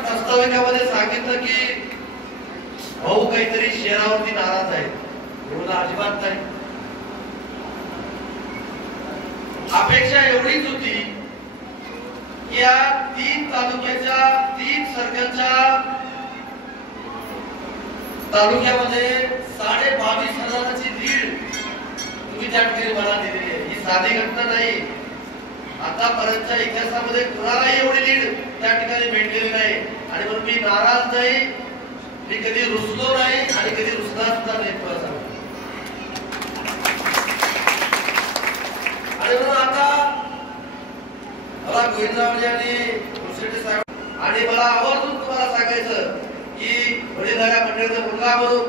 प्रस्ताविकामध्ये सांगितलं की भाऊ काहीतरी शहरावरती नाराज आहे, एवढं अजिबात नाही. अपेक्षा एवढीच होती की या 3 तालुक्याच्या 3 सर्कलच्या तालुक्यामध्ये 22,500ची लीड तुम्ही त्या ठिकाणी मला दिलेली आहे. ही साधी घटना नाही. आतापर्यंतच्या इतिहासामध्ये कुणालाही एवढी लीड त्या ठिकाणी भेटलेली नाही. आणि म्हणून मी नाराज नाही, मी कधी रुसलो नाही आणि कधी रुसणार सुद्धा नाही. आणि म्हणून आता मला गोविंदरावजी आणि मुर्शिदे साहेब आणि मला आवर्जून तुम्हाला सांगायचं की वडीलधाऱ्या मंडळीचा मुलगा म्हणून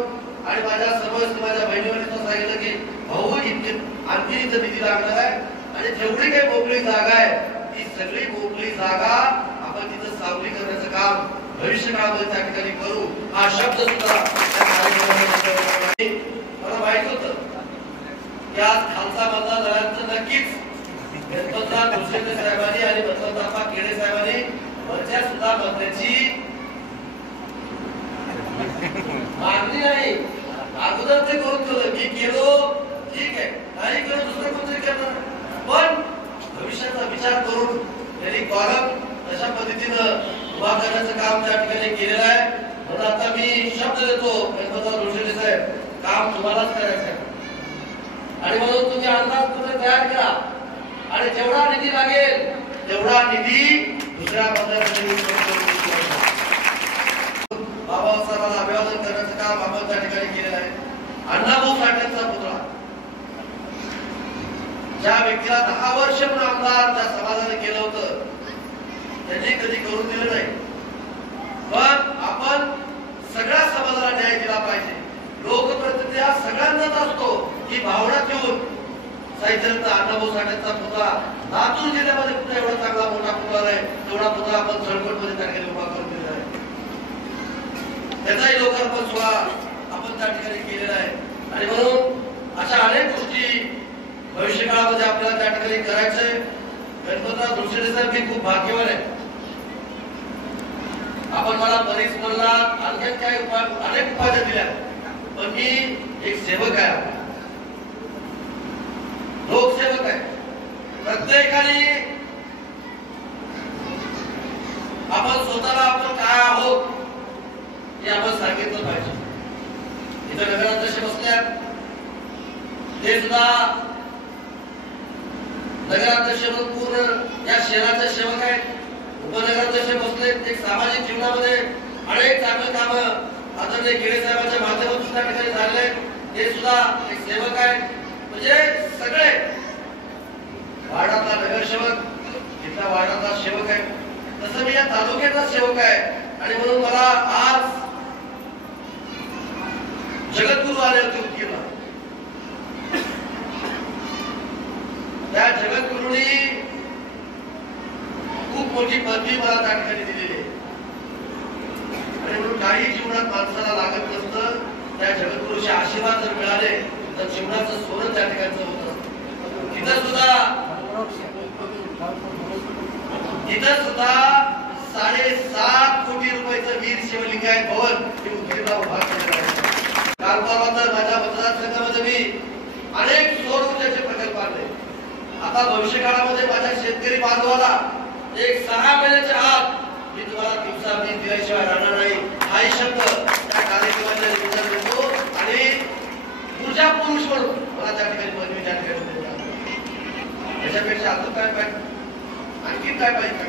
आणि माझ्या सर्वस्व माझ्या बहिणीवरीचं सांगितलं की भाऊ आणखी इथं निधी लागणार आहे आणि जेवढी काही मोकळी जागा आहे ती सगळी मोकळी जागा आपण तिथं सावली करण्याचं काम भविष्य काळामध्ये त्या ठिकाणी करू. हा शब्द सुद्धा मला माहित होतं की आज खालसा मधला दळांचं नक्कीच गणपतराव मुर्शिदे साहेबांनी आणि बसवंतप्पा केडे साहेबांनी वरच्या सुद्धा मंत्र्याची मागणी नाही, अगोदर ते करून ठेवलं. मी केलो ठीक आहे, नाही केलं दुसरं कोणतरी करणार. पण भविष्याचा विचार करून त्यांनी कॉलम तशा पद्धतीनं उभा करण्याचं काम त्या ठिकाणी केलेलं आहे. म्हणून आता मी शब्द देतो गणपतराव मुर्शिदे साहेब, काम तुम्हालाच करायचं आहे आणि म्हणून तुम्ही अंदाज तुम्ही तयार करा आणि जेवढा निधी लागेल तेवढा निधी दुसऱ्या बाबासाहेबांना अभिवादन करण्याचं काम आपण त्या ठिकाणी केलेलं आहे. अण्णाभाऊ साठेंचा पुतळा, ज्या व्यक्तीला 10 वर्ष म्हणून आमदार त्या समाजाने केलं होतं, त्यांनी कधी करून दिलं नाही. पण आपण सगळ्या समाजाला न्याय दिला पाहिजे. लोकप्रतिनिधी हा सगळ्यांचाच असतो. ही भावना ठेवून साहित्याचा अण्णाभाऊ साठेंचा पुतळा लातूर जिल्ह्यामध्ये कुठे एवढा चांगला मोठा पुतळा आहे, तेवढा पुतळा आपण सळकोटमध्ये त्या ठिकाणी उभा करून दिला आहे. त्याचाही लोकार्पण सोहळा आपण त्या ठिकाणी केलेला आहे. आणि म्हणून अशा अनेक गोष्टी भविष्य काळामध्ये आपल्याला त्या ठिकाणी करायचंय. गणपतराव मुर्शिदे साहेब मी खूप भाग्यवान आहे. आपण मला बरीच म्हणला आणखी काय अनेक उपाध्या दिल्या, पण मी एक सेवक आहे, लोकसेवक आहे. प्रत्येकाने आपण स्वतःला आपण काय आहोत हे आपण सांगितलं पाहिजे. इथं नगराध्यक्ष बसल्यात, ते सुद्धा नगराध्यक्ष म्हणून पूर्ण या शहराचे सेवक आहेत. उपनगराध्यक्ष बसले, एक सामाजिक जीवनामध्ये अनेक चांगले काम आदरणीय केडे साहेबांच्या माध्यमातून त्या ठिकाणी झाले, ते सुद्धा एक सेवक आहेत. म्हणजे सगळे वार्डातला नगरसेवक, तिथला वार्डातला सेवक आहे, तसं मी या तालुक्यातला सेवक आहे. आणि म्हणून मला आज जगद्गुरू आले होते उदगीरला. त्या जगद्गुरूंनी खूप मोठी पदवी मला त्या ठिकाणी दिलेली आहे. आणि म्हणून काही जीवनात माणसाला लागत नसतं, त्या जगद्गुरूचे आशीर्वाद जर मिळाले तर जीवनाचं सोनं त्या ठिकाणचं होतं. तिथं सुद्धा 7.5 कोटी रुपयाचं वीर शिवलिंगायत भवन हे उदगीरला उभा केलेलं आहे. काल परवा माझ्या मतदारसंघामध्ये मी अनेक सौर ऊर्जेचे प्रकल्प आणले. आता भविष्य काळामध्ये माझ्या शेतकरी बांधवाला एक 6 महिन्याच्या आत मी तुम्हाला दिवसा मी दिल्याशिवाय राहणार नाही हाही शब्द त्या कार्यक्रमाच्या निमित्ताने देतो. आणि ऊर्जा पुरुष म्हणून मला त्या ठिकाणी पदवी त्या ठिकाणी त्याच्यापेक्षा अजून काय पाहिजे, आणखी काय पाहिजे.